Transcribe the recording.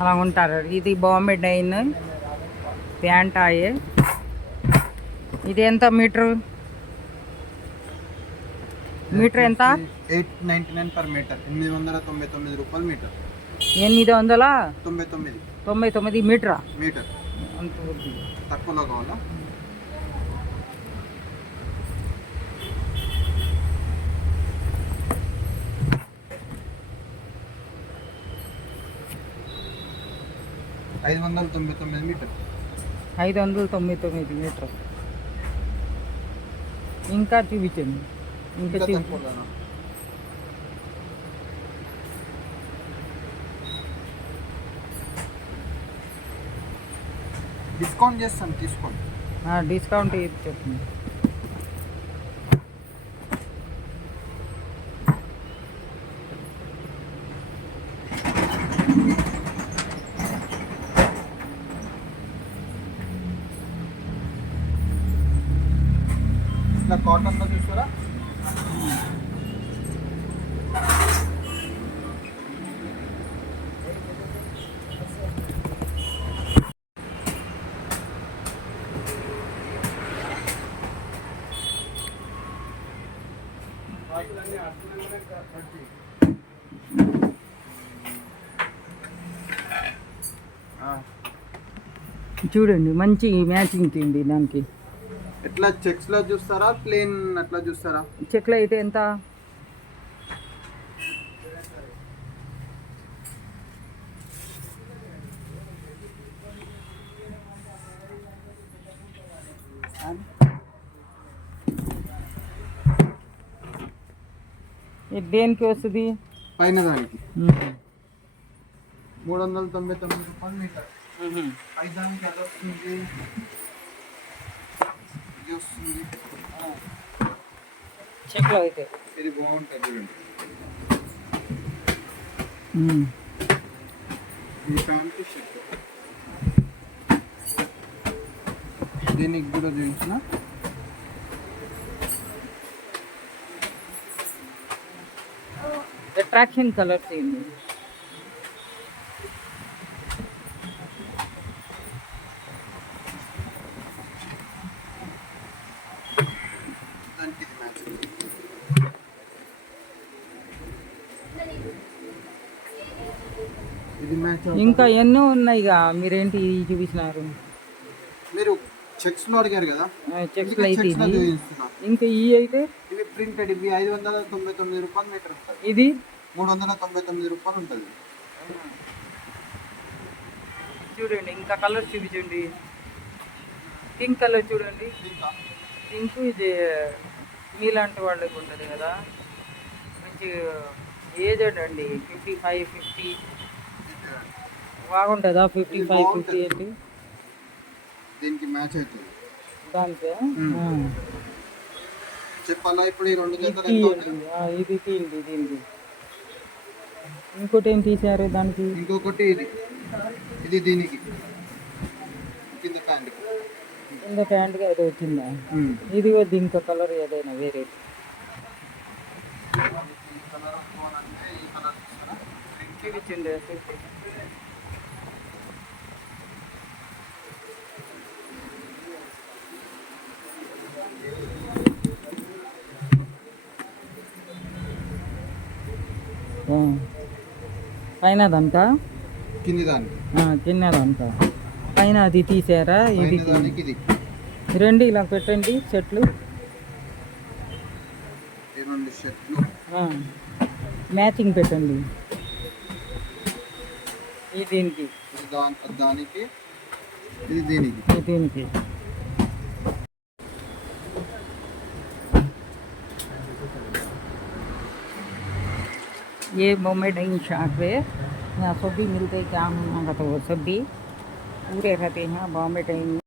అలా ఉంటారు. ఇది బాంబే డైన్ ప్యాంట్ ఆయే. ఇది ఎంత మీటరు? మీటర్ ఎంత? 899 పర్ మీటర్. 899 రూపాయలు మీటర్. 899 మీటరా? మీటర్. అంత వద్దు, తక్కువలో కావాలా? $599 మీటర్. 599 మీటర్. ఇంకా చూపించండి. ఇంకా తక్కువలోనా? డిస్కౌంట్ చేస్తాను, తీసుకోండి. డిస్కౌంట్ చెప్పండి. ఇట్లా కాటన్లో చూస్తారా? చూడండి, మంచి మ్యాచింగ్ తిండి దానికి. ఎట్లా చెక్స్ లో చూస్తారా, ప్లేన్ అట్లా చూస్తారా? చెక్లో అయితే ఎంత? దేనికి వస్తుంది? పైన దానికి 399 రూపాయలు మీటర్. దానికి అది వస్తుంది, ఇది వస్తుంది. చెక్లో అయితే ఇది బాగుంటుంది చూడండి. ఇది ప్యాంటు షర్ట్. దీనికి కూడా చూపించిన. అట్రాక్షన్ కలర్ చేయండి. ఇంకా ఎన్నో ఉన్నాయిగా, మీరేంటి ఇది చూపించినారు? మీరు చెక్స్ లో అడిగారు కదా, చెక్స్ లో అయితే ఇది. ఇంకా ఈ అయితే ఇవి ప్రింటెడ్. ఇవి 599 రూపాయలు మీటర్ ఉంటుంది. ఇది 399 రూపాయలు ఉంటుంది. చూడండి, ఇంకా కలర్ చూపించండి. పింక్ కలర్ చూడండి. పింక్ ఇది మీలాంటి వాళ్ళకి ఉంటుంది కదా, మంచి ఏజెడ్ అండి. 55, 50 బాగుంటుందా? 55, 50 ఏంటి దీనికి మ్యాచ్ అవుతుంది. దానికి చెప్పాలా ఇప్పుడు? ఈ రెండు జతలు ఇది తీయండి. దీనికి ఇంకోటి ఏం తీసారు దానికి? ఇంకొకటి ఇది, ఇది దీనికి కింద ప్యాంట్కి అది వచ్చిందా? ఇది దీంతో కలర్ ఏదైనా వేరే చూపించండి. పైన దానికా? కింద దానికా? పైన అది తీసారా? ఇది రెండు ఇలా పెట్టండి. చెట్లు మ్యాచింగ్ పెట్టండి. ఇది దీనికి, దానికి, ఇది దీనికి, దీనికి. ये बॉम्बे डाइन शॉप है, यहाँ सब भी मिलते हैं। क्या हम तो वो सब भी पूरे रहते हैं बॉम्बे डाइन।